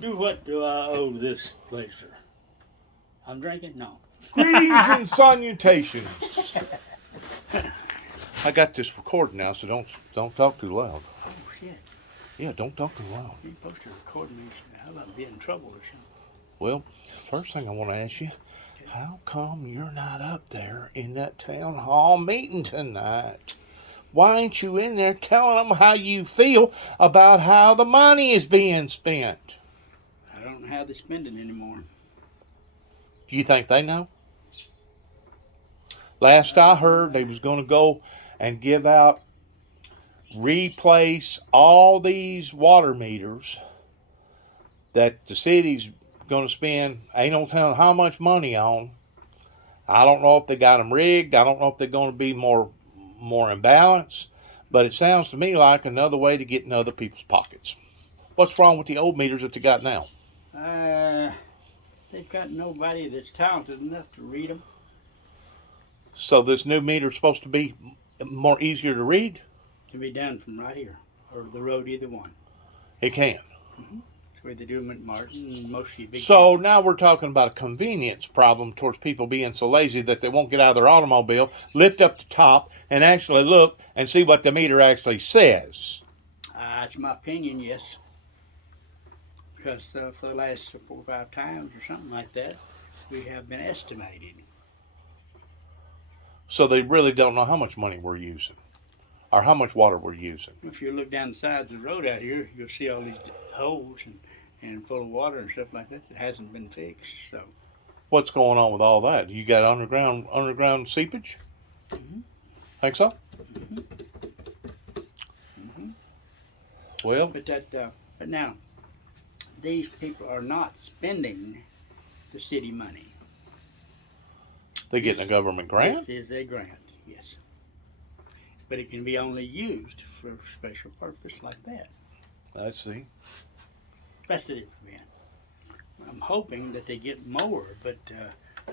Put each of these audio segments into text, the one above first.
To what do I owe this place, sir? I'm drinking? No. Greetings and salutations. I got this recording now, so don't talk too loud. Oh, shit. Yeah, don't talk too loud. You're supposed to record me. How about be in trouble or something? Well, first thing I want to ask you, how come you're not up there in that town hall meeting tonight? Why ain't you in there telling them how you feel about how the money is being spent? I don't know how they spend it anymore. Do you think they know? Last I heard, they was going to go and replace all these water meters that the city's going to spend, ain't no telling how much money on. I don't know if they got them rigged. I don't know if they're going to be more in balance. But it sounds to me like another way to get in other people's pockets. What's wrong with the old meters that they got now? They've got nobody that's talented enough to read them. So this new meter's supposed to be more easier to read? Can be done from right here, or the road, either one. It can. Mm-hmm. That's the way they do them at Martin and most of the big So towns. now we're talking about a convenience problem towards people being so lazy that they won't get out of their automobile, lift up the top, and actually look and see what the meter actually says. That's my opinion, yes. Because for the last 4 or 5 times or something like that, we have been estimated. So they really don't know how much money we're using or how much water we're using. If you look down the sides of the road out here, you'll see all these holes and full of water and stuff like that hasn't been fixed. So What's going on with all that? You got underground seepage? Mm-hmm. Think so? Mm-hmm. Mm-hmm. Well, but now, these people are not spending the city money. they getting a government grant? This is a grant, yes. But it can be only used for a special purpose like that. I see. That's it. I'm hoping that they get more, but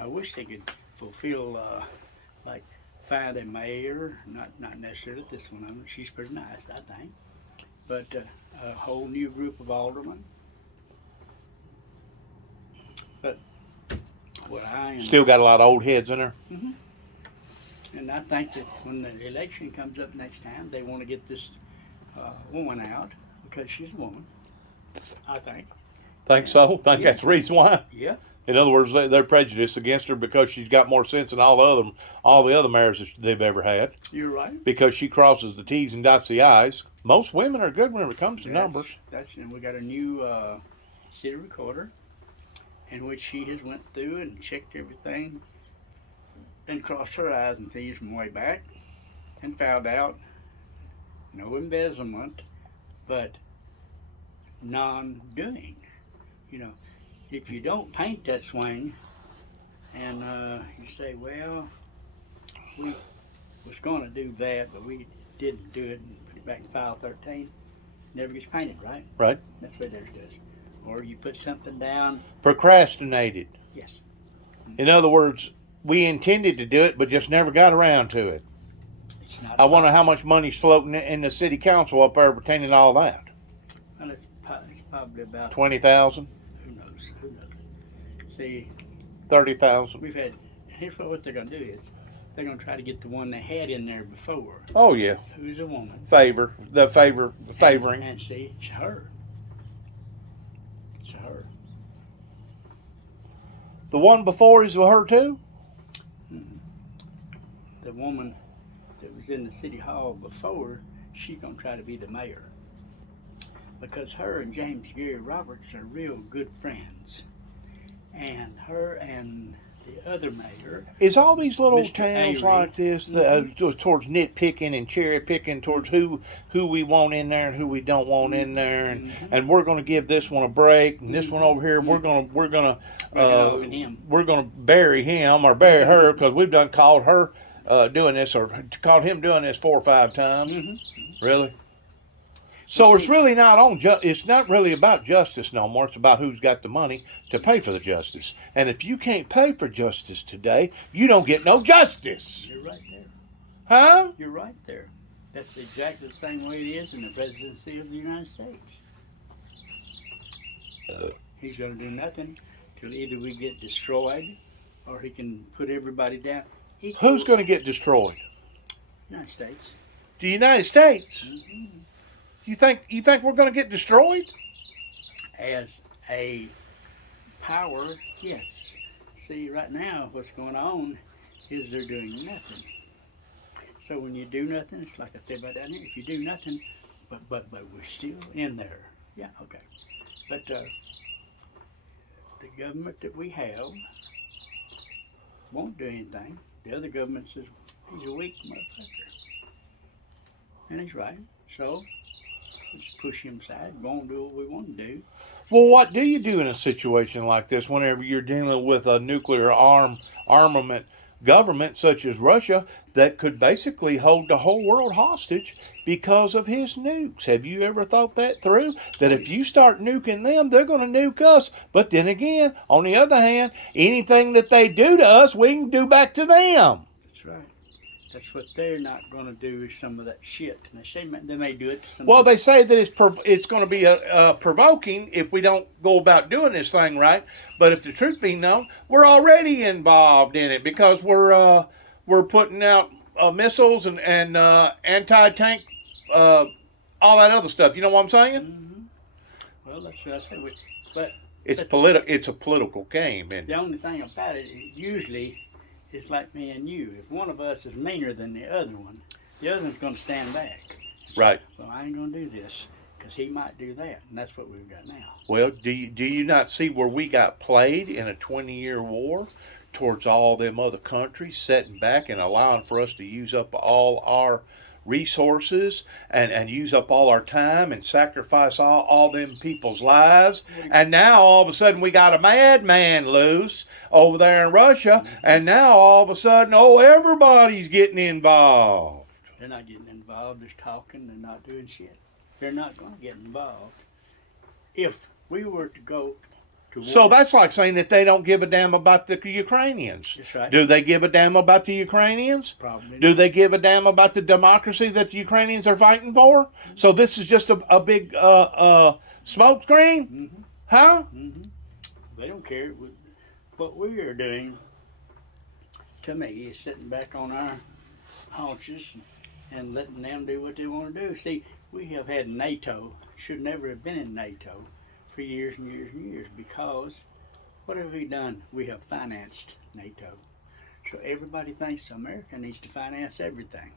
I wish they could fulfill, like, find a mayor, not necessarily this one of them. She's pretty nice, I think. But a whole new group of aldermen. But what I am... Still got a lot of old heads in there? Mm-hmm. And I think that when the election comes up next time, they want to get this woman out because she's a woman, I think. Think so? Think Yeah. that's the reason why? Yeah. In other words, they're prejudiced against her because she's got more sense than all the other mayors that they've ever had. You're right. Because she crosses the T's and dots the I's. Most women are good when it comes to numbers. And we got a new city recorder in which she has went through and checked everything and crossed her I's and T's from way back and found out no embezzlement, but non-doing. You know, if you don't paint that swing and you say, well, we was going to do that, but we didn't do it and put it back in file 13, never gets painted, right? Right. That's what theirs does. Or you put something down. Procrastinated. Yes. In other words, we intended to do it, but just never got around to it. It's not. I wonder how much money's floating in the city council up there pertaining to all that. Well, it's probably about 20,000, Who knows? Who knows? See, 30,000. we've had. Here's what they're going to do is they're going to try to get the one they had in there before, Oh yeah, who's a woman. favoring. And see, it's her. It's her. The one before is her too. The woman that was in the city hall before, she's going to try to be the mayor. Because her and James Gary Roberts are real good friends. And her and the other mayor, Is all these little Mr. towns Avery. like this towards nitpicking and cherry picking towards who we want in there and who we don't want in there, and we're going to give this one a break and this one over here we're going to bury him or bury her because we've done called her doing this or called him doing this 4 or 5 times. Really? So it's really not it's not really about justice no more. It's about who's got the money to pay for the justice. And if you can't pay for justice today, you don't get no justice. you're right there. Huh? You're right there. That's exactly the same way it is in the presidency of the United States. He's going to do nothing till either we get destroyed or he can put everybody down. Who's going to get destroyed? United States. The United States. Mm-hmm. You think we're going to get destroyed? As a power, yes. See, right now, what's going on is they're doing nothing. So when you do nothing, it's like I said right down here. If you do nothing, but we're still in there. Yeah, okay. But the government that we have won't do anything. The other government says he's a weak motherfucker, and he's right. So let's push him aside. We won't do what we want to do. Well, what do you do in a situation like this whenever you're dealing with a nuclear armament government such as Russia that could basically hold the whole world hostage because of his nukes? Have you ever thought that through? That if you start nuking them, they're going to nuke us. But then again, on the other hand, anything that they do to us, we can do back to them. That's right. That's what they're not going to do is some of that shit. And they say they may do it to some. Well, they say that it's going to be provoking if we don't go about doing this thing right. But if the truth be known, we're already involved in it because we're putting out missiles and anti-tank, all that other stuff. You know what I'm saying? Mm-hmm. Well, that's what I said. But it's a political game. And the only thing about it usually. It's like me and you. If one of us is meaner than the other one's going to stand back. Say, right. Well, I ain't going to do this because he might do that, and that's what we've got now. Well, do you not see where we got played in a 20-year war towards all them other countries setting back and allowing for us to use up all our resources and use up all our time and sacrifice all them people's lives, and now all of a sudden we got a madman loose over there in Russia, and now all of a sudden everybody's getting involved. They're not getting involved, they're talking, they're not doing shit. They're not going to get involved. If we were to go to war, so that's like saying that they don't give a damn about the Ukrainians. That's right. Do they give a damn about the Ukrainians? Probably Do not. they give a damn about the democracy that the Ukrainians are fighting for? So this is just a big smoke screen? Mm-hmm. Huh? Mm-hmm. They don't care. What we are doing, to me, is sitting back on our haunches and letting them do what they want to do. See, we have had NATO, should never have been in NATO, for years and years and years, because what have we done? We have financed NATO. So everybody thinks America needs to finance everything.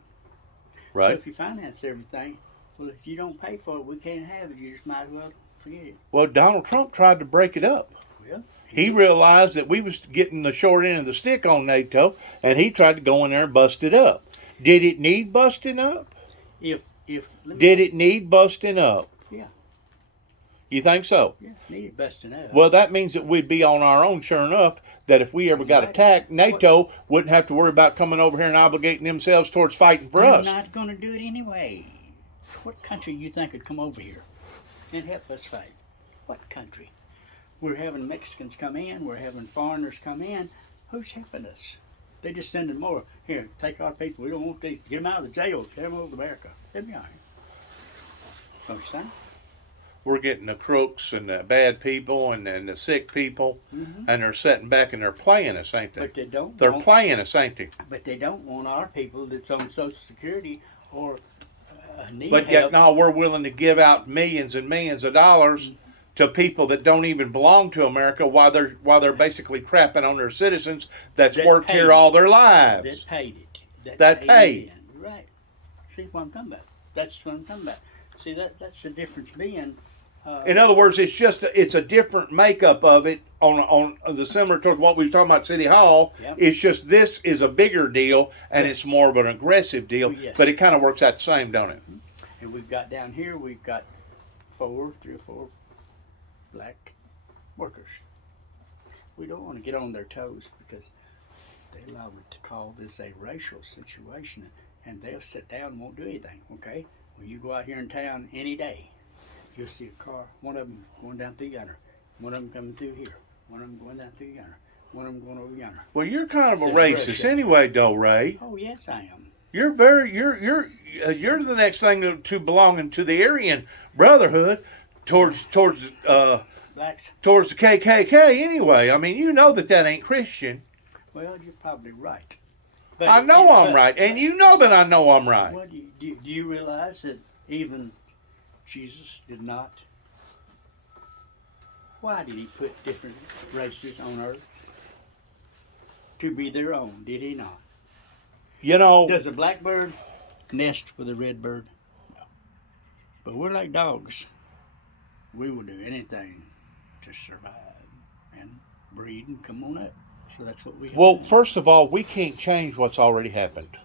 Right. So if you finance everything, well, if you don't pay for it, we can't have it. You just might as well forget it. Well, Donald Trump tried to break it up. Well, He realized that we was getting the short end of the stick on NATO, and he tried to go in there and bust it up. Did it need busting up? Did it need busting up? Yeah. You think so? Yeah, needed busting up. Well, that means that we'd be on our own, sure enough, that if we ever got attacked, NATO wouldn't have to worry about coming over here and obligating themselves towards fighting for us. They're not going to do it anyway. What country you think would come over here and help us fight? What country? We're having Mexicans come in. We're having foreigners come in. Who's helping us? They just sending more. Here, take our people. We don't want these. Get them out of the jail. Get them over to America. They'll be all right. Understand? We're getting the crooks and the bad people and the sick people, and they're sitting back and they're playing us, ain't they? But they don't. They're playing us, ain't they? But they don't want our people that's on Social Security or need But help. yet now we're willing to give out millions and millions of dollars to people that don't even belong to America while they're basically crapping on their citizens that's That worked paid here it. all their lives. That paid it. That paid. it in. Right. See what I'm talking about? That's what I'm talking about. See, that's the difference being. In other words, it's a different makeup of it on the similar to what we were talking about City Hall. Yep. It's just this is a bigger deal and it's more of an aggressive deal, Yes. but it kind of works out the same, don't it? And we've got down here, we've got 3 or 4 black workers. We don't want to get on their toes because they love to call this a racial situation, and they'll sit down and won't do anything, okay? When you go out here in town any day, you'll see a car, one of them going down through yonder, one of them coming through here, one of them going down through yonder, one of them going over yonder. Well, you're kind of a There's racist Russia. anyway, though, Ray. Oh, yes, I am. You're the next thing to belonging to the Aryan Brotherhood towards blacks. towards the KKK anyway. I mean, you know that ain't Christian. Well, you're probably right. But I know I'm right, and you know that I know I'm right. Well, do you realize that even Jesus did not? Why did he put different races on earth? To be their own, did he not? You know, Does a blackbird nest with a redbird? No. But we're like dogs. We will do anything to survive and breed and come on up. So that's what we have. well, done. first of all, we can't change what's already happened.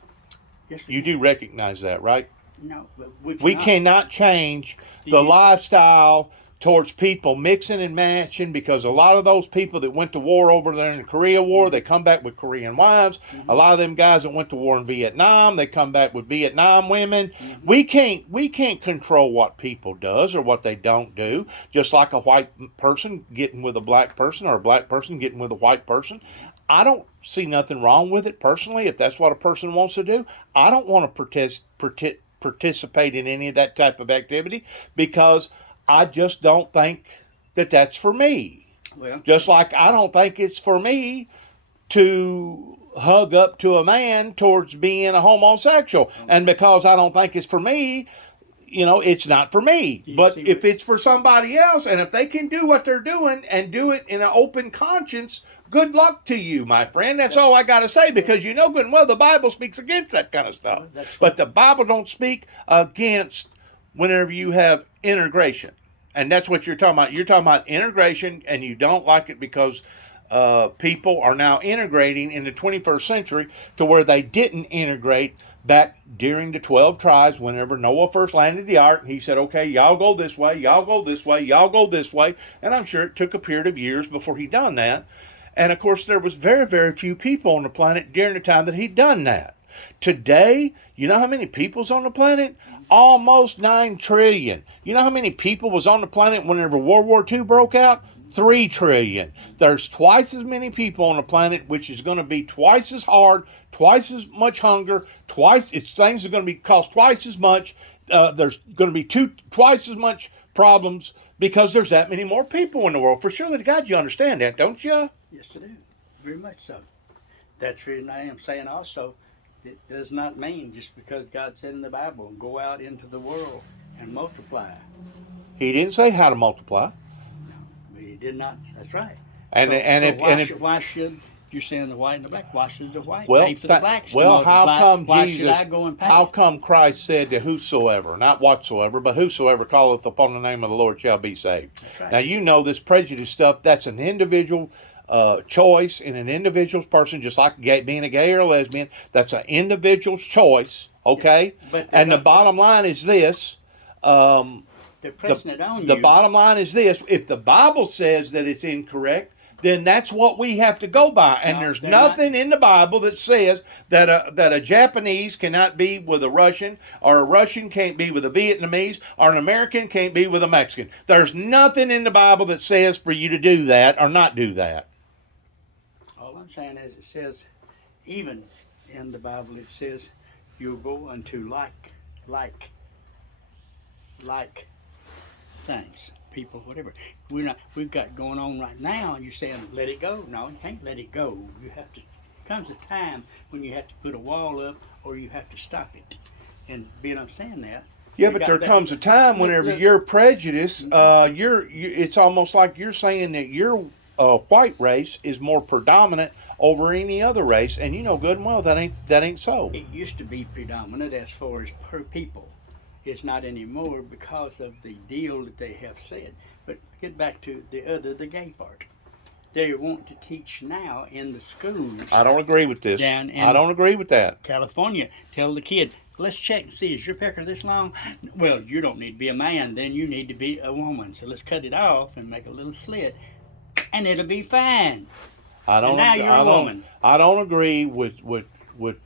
Yes, You do recognize that, right? No, but We cannot change Do the you- lifestyle towards people mixing and matching, because a lot of those people that went to war over there in the Korea War, they come back with Korean wives. Mm-hmm. A lot of them guys that went to war in Vietnam, they come back with Vietnam women. Mm-hmm. We can't control what people does or what they don't do. Just like a white person getting with a black person or a black person getting with a white person. I don't see nothing wrong with it personally if that's what a person wants to do. I don't want to participate in any of that type of activity because I just don't think that that's for me. Well, Just like I don't think it's for me to hug up to a man towards being a homosexual. And because I don't think it's for me, it's not for me. you But see if what- it's for somebody else, and if they can do what they're doing and do it in an open conscience, good luck to you, my friend. That's all I got to say, because you know good and well the Bible speaks against that kind of stuff. That's But the Bible don't speak against whenever you have integration. And that's what you're talking about. You're talking about integration, and you don't like it because people are now integrating in the 21st century to where they didn't integrate back during the 12 tribes whenever Noah first landed the ark. He said, okay, y'all go this way, y'all go this way, y'all go this way. And I'm sure it took a period of years before he done that. And of course, there was very, very few people on the planet during the time that he'd done that. Today, you know how many people's on the planet? Almost 9 trillion. You know how many people was on the planet whenever World War II broke out? 3 trillion. There's twice as many people on the planet, which is going to be twice as hard, twice as much hunger, things are going to be cost twice as much. There's going to be twice as much problems because there's that many more people in the world. For surely to God, you understand that, don't you? yes, I do. Very much so. That's the reason I am saying also, it does not mean just because God said in the Bible, go out into the world and multiply. He didn't say how to multiply. But he did not. That's right. Why should you're saying the white and the black? Why should the white Well, pay for the blacks to well, how multiply? come Why Jesus? should I go and pay? How come Christ said to whosoever, not whatsoever, but whosoever calleth upon the name of the Lord shall be saved? That's right. Now you know this prejudice stuff. That's an individual choice in an individual's person, just like being a gay or a lesbian. That's an individual's choice. Okay, But and the bottom line is this. They're pressing it on The you. bottom line is this: if the Bible says that it's incorrect, then that's what we have to go by. And No, there's they're nothing in the Bible that says that a Japanese cannot be with a Russian, or a Russian can't be with a Vietnamese, or an American can't be with a Mexican. There's nothing in the Bible that says for you to do that or not do that. All I'm saying is, it says, even in the Bible, it says, you'll go unto like things, people, whatever. We've got going on right now, and you're saying, let it go. No, you can't let it go. You have to, comes a time when you have to put a wall up, or you have to stop it. And being I'm saying that. Yeah, you but got there that- comes a time whenever look. you're prejudiced, it's almost like you're saying that your white race is more predominant over any other race, and you know good and well that ain't so. It used to be predominant as far as per people. It's not anymore because of the deal that they have said. But get back to the gay part. They want to teach now in the schools. I don't agree with this. Down in- I don't agree with that. California, tell the kid, let's check and see, is your pecker this long? Well, you don't need to be a man, then you need to be a woman. So let's cut it off and make a little slit, and it'll be fine. I don't. now you're a woman. I don't agree with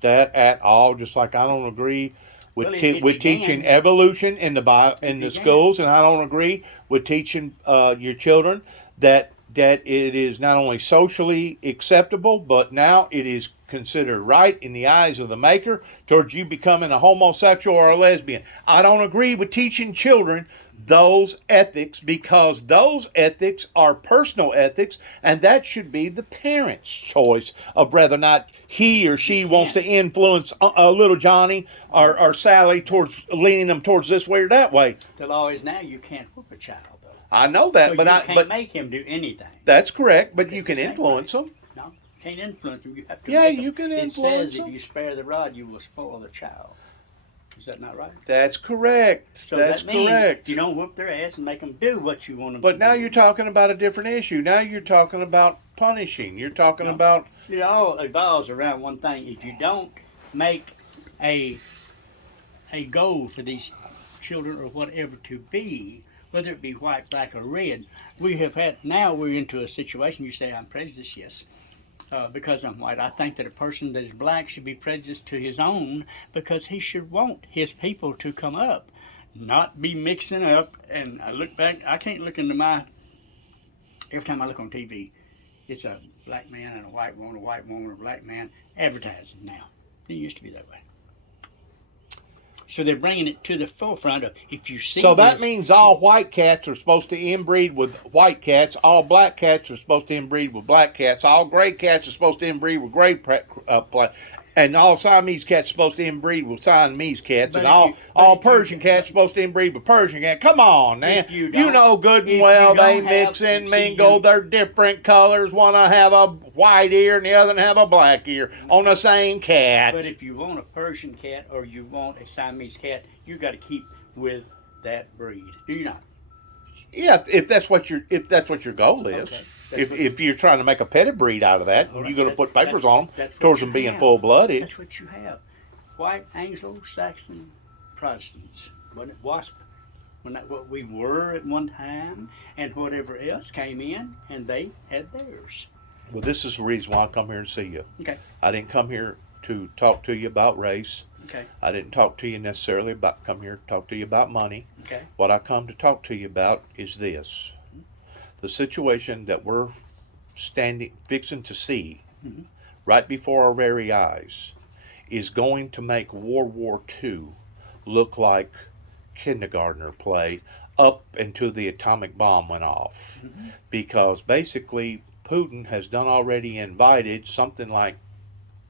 that at all. Just like I don't agree with Well, it with began- teaching evolution in the began. schools, and I don't agree with teaching your children that it is not only socially acceptable, but now it is considered right in the eyes of the Maker towards you becoming a homosexual or a lesbian. I don't agree with teaching children those ethics because those ethics are personal ethics, and that should be the parent's choice of whether or not he or she wants to influence little Johnny or Sally towards leaning them towards this way or that way. The law is now you can't whoop a child, though. I know that, So but you can't but make him do anything. that's correct. But you Okay, can same influence way. them. No, you can't influence him. You have to. Yeah, make 'em. you can It influence says them. if you spare the rod, you will spoil the child. Is that not right? That's correct. So That's that means correct. you don't whoop their ass and make them do what you want them But to now do. you're talking about a different issue. Now you're talking about punishing. You're talking No. about It all evolves around one thing. If you don't make a goal for these children or whatever to be, whether it be white, black, or red, now we're into a situation. You say I'm prejudiced, yes. Because I'm white, I think that a person that is black should be prejudiced to his own because he should want his people to come up, not be mixing up. And I look back, I can't look into every time I look on TV, it's a black man and a white woman, and a black man advertising now. It used to be that way. So they're bringing it to the forefront of if you see. so that this, means all white cats are supposed to inbreed with white cats. All black cats are supposed to inbreed with black cats. All gray cats are supposed to inbreed with gray and all Siamese cats are supposed to inbreed with Siamese cats, But and if all you- but all if you- Persian cats are supposed to inbreed with Persian cats. Come on, man. If you You don't- know good if and well you they don't mix have- and see, mingle. you- They're different colors. One will have a white ear and the other will have a black ear on the same cat. But if you want a Persian cat or you want a Siamese cat, you got to keep with that breed. Do you not? Yeah, if that's what your goal is. Okay. If you're trying to make a petted breed out of that, All right, you're going to that's- put papers on them that's what towards you them being have. full blooded. That's what you have. White Anglo-Saxon Protestants. When it wasp, when that what we were at one time, and whatever else came in, and they had theirs. Well, this is the reason why I come here and see you. Okay. I didn't come here to talk to you about race. Okay. I didn't talk to you necessarily about come here to talk to you about money. Okay. What I come to talk to you about is this: the situation that we're fixing to see Mhm. right before our very eyes is going to make World War II look like kindergartner play up until the atomic bomb went off. Mhm. Because basically Putin has done already invited something like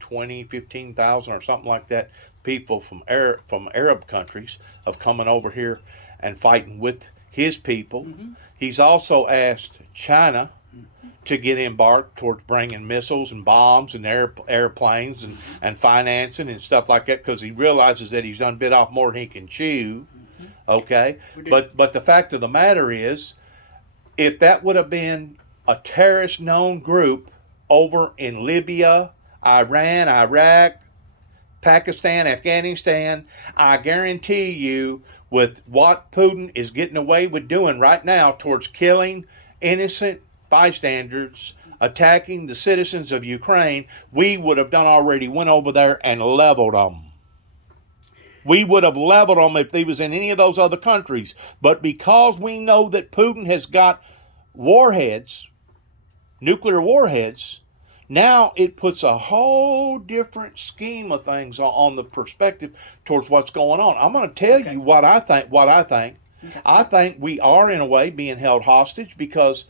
15,000 or something like that people from Arab countries of coming over here and fighting with his people. Mhm. He's also asked China to get embarked towards bringing missiles and bombs and airplanes and financing and stuff like that because he realizes that he's done bit off more than he can chew. Okay, We do. but the fact of the matter is, if that would have been a terrorist known group over in Libya, Iran, Iraq, Pakistan, Afghanistan, I guarantee you, with what Putin is getting away with doing right now towards killing innocent bystanders, attacking the citizens of Ukraine, we would have done already went over there and leveled them. We would have leveled them if they was in any of those other countries. But because we know that Putin has got warheads, nuclear warheads, now it puts a whole different scheme of things on the perspective towards what's going on. I'm going to tell Okay. you what I think. Okay. I think we are in a way being held hostage because